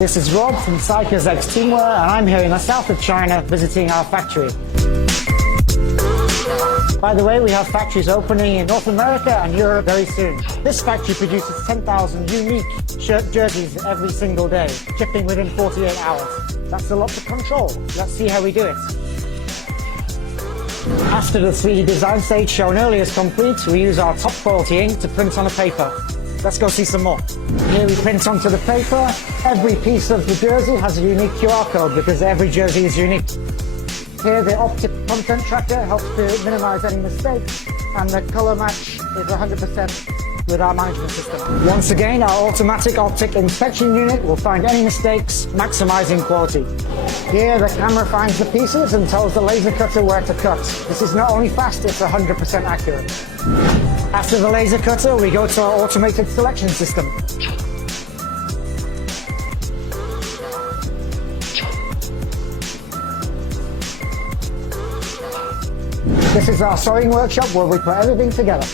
This is Rob from Psychers X Teamwear, and I'm here in the south of China visiting our factory. By the way, we have factories opening in North America and Europe very soon. This factory produces 10,000 unique shirt jerseys every single day, shipping within 48 hours. That's a lot to control. Let's see how we do it. After the 3D design stage shown earlier is complete, we use our top quality ink to print on a paper. Let's go see some more. Here we print onto the paper. Every piece of the jersey has a unique QR code because every jersey is unique. Here the optic content tracker helps to minimize any mistakes, and the color match is 100% with our management system. Once again, our automatic optic inspection unit will find any mistakes, maximizing quality. Here the camera finds the pieces and tells the laser cutter where to cut. This is not only fast, it's 100% accurate. After the laser cutter, we go to our automated selection system. This is our sewing workshop where we put everything together.